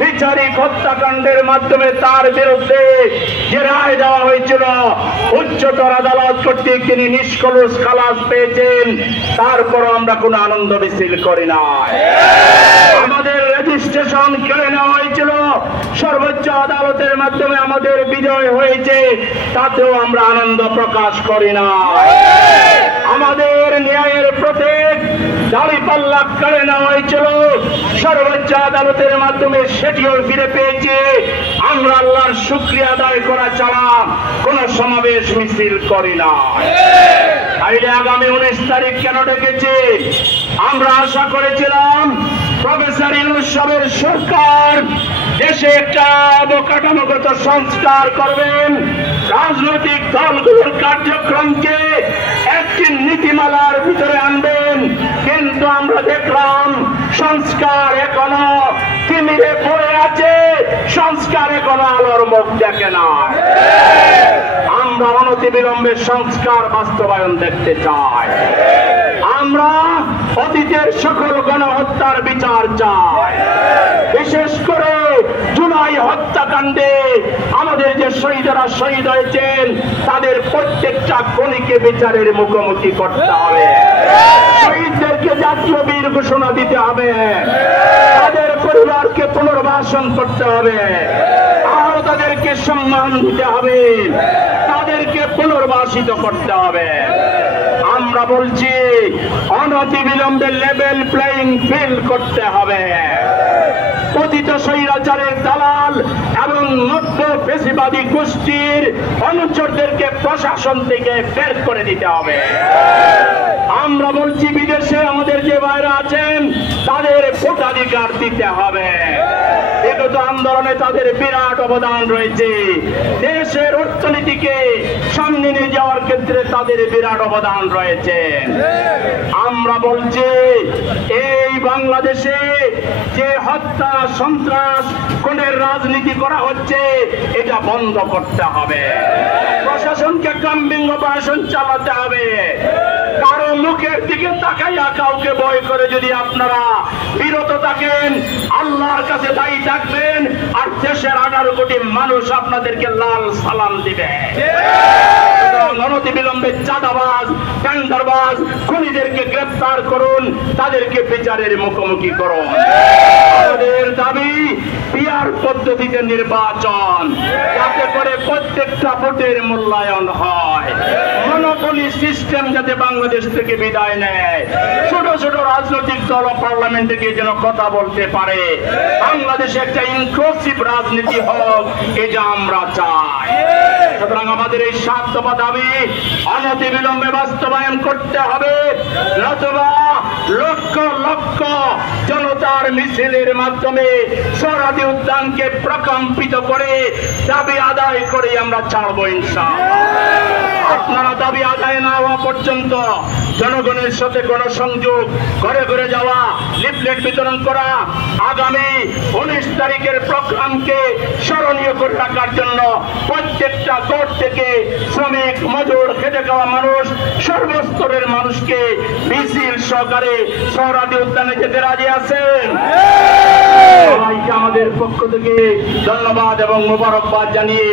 বিচারিক হত্যাকাণ্ডের মাধ্যমে তার বিরুদ্ধে যে রায় দেওয়া হয়েছিল, উচ্চতর আদালত কর্তৃক তিনি নিষ্কলুষ খালাস পেয়েছেন, তারপরও আমরা কোনো আনন্দ মিছিল করি না। আমাদের রেজিস্ট্রেশন কেড়ে নেওয়া হয়েছিল, সর্বোচ্চ আদালতের মাধ্যমে আমাদের বিজয় হয়েছে, তাতেও আমরা আনন্দ প্রকাশ করি না। আমাদের ন্যায়ের প্রতীক দাঁড়িপাল্লা কেড়ে নেওয়া হয়েছিল, সর্বোচ্চ আদালতের মাধ্যমে সেটিও ফিরে পেয়েছে। আমরা আল্লাহর শুকরিয়া আদায় করা ছাড়া কোন সমাবেশ মিছিল করি না। তাইলে আগামী 19 তারিখ কেন ডেকেছি? আমরা আশা করেছিলাম প্রফেসর ইউনূস সাহেবের সরকার দেশে একটা অবকাঠামোগত সংস্কার করবেন, রাজনৈতিক দলগুলোর কার্যক্রমকে একটি নীতিমালার ভিতরে আনবেন। কিন্তু আমরা দেখলাম সংস্কার এখনো তিমিরে পড়ে আছে, সংস্কার এখনো আলোর মুখ দেখে না। আমরা অনতিবিলম্বে সংস্কার বাস্তবায়ন দেখতে চাই। আমরা অতীতের সকল গণহত্যার বিচার চাই। বিশেষ করে জুলাই হত্যাকাণ্ডে আমাদের যে শহীদরা শহীদ হয়েছেন, তাদের প্রত্যেকটা খুনিকে বিচারের মুখোমুখি করতে হবে। শহীদদেরকে জাতীয় বীর ঘোষণা দিতে হবে, তাদের পরিবারকে পুনর্বাসন করতে হবে, আহতদেরকে সম্মান দিতে হবে, তাদেরকে পুনর্বাসিত করতে হবে। আমরা বলছি অনতিবিলম্বে লেভেল প্লেইং ফিল্ড করতে হবে। পতিত স্বৈরাচারের দালাল এবং নব্য ফেসিবাদী গোষ্ঠীর অনুচরদেরকে প্রশাসন থেকে বের করে দিতে হবে। আমরা বলছি বিদেশে আমাদের যে ভাইরা আছেন, তাদের ভোটাধিকার দিতে হবে। বিগত আন্দোলনে তাদের বিরাট অবদান রয়েছে, দেশের অর্থনীতিকে সামনে নিয়ে যাওয়ার ক্ষেত্রে তাদের বিরাট অবদান রয়েছে। আমরা বলছি এই বাংলাদেশে যে হত্যা, সন্ত্রাস, খুনের রাজনীতি করা হচ্ছে, এটা বন্ধ করতে হবে। প্রশাসনকে কাম্বিং অপারেশন চালাতে হবে। কারো মুখের দিকে তাকাইয়া কাউকে ভয় করে যদি আপনারা বিরত থাকেন, আল্লাহর কাছে দায়ী থাকবেন, আর দেশের 18 কোটি মানুষ আপনাদেরকে লাল সালাম দিবে। অনতিবিলম্বে চাঁদাবাজ, টেন্ডারবাজ, খুনিদেরকে গ্রেফতার করুন, তাদেরকে বিচারের মুখোমুখি করুন। আমাদের দাবি পিআর পদ্ধতিতে নির্বাচন, যাতে করে প্রত্যেকটা ভোটের মূল্যায়ন হয়। মনোপলি সিস্টেম যাতে বাংলাদেশ থেকে বিদায় নেয়, ছোট ছোট রাজনৈতিক দল পার্লামেন্টে গিয়ে যেন কথা বলতে পারে। বাংলাদেশে একটা ইনক্লুসিভ রাজনীতি হোক, এটা আমরা চাই। সুতরাং আমাদের এই 7 দফা দাবি অনতিবিলম্বে বাস্তবায়ন করতে হবে, নতুবা লক্ষ লক্ষ জনতার মিছিলের মাধ্যমে সোহরাওয়ার্দী উদ্যানকে প্রকম্পিত করে দাবি আদায় করে আমরা ছাড়বো ইনশাআল্লাহ। আপনারা দাবি আদায় না হওয়া পর্যন্ত জনগণের সাথে গণসংযোগ, ঘরে ঘরে যাওয়া, লিফলেট বিতরণ করা, আগামী 19 তারিখের প্রোগ্রামকে স্মরণীয় করে রাখার জন্য প্রত্যেকটা কোর্ট থেকে শ্রমিক, মজুর, খেটে খাওয়া মানুষ, সর্বস্তরের মানুষকে মিছিল সহকারে সোহরাওয়ার্দী উদ্যানে যেতে রাজি আছেন? সবাইকে আমাদের পক্ষ থেকে ধন্যবাদ এবং মোবারকবাদ জানিয়ে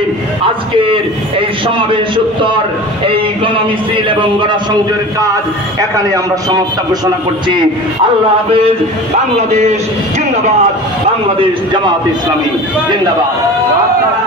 আজকের এই সমাবেশ উত্তর, এই গণমিছিল এবং গণসংযোগের কাজ এখানে আমরা সমাপ্ত ঘোষণা করছি। আল্লাহ হাফেজ। বাংলাদেশ জিন্দাবাদ, বাংলাদেশ জামাত ইসলামী জিন্দাবাদ।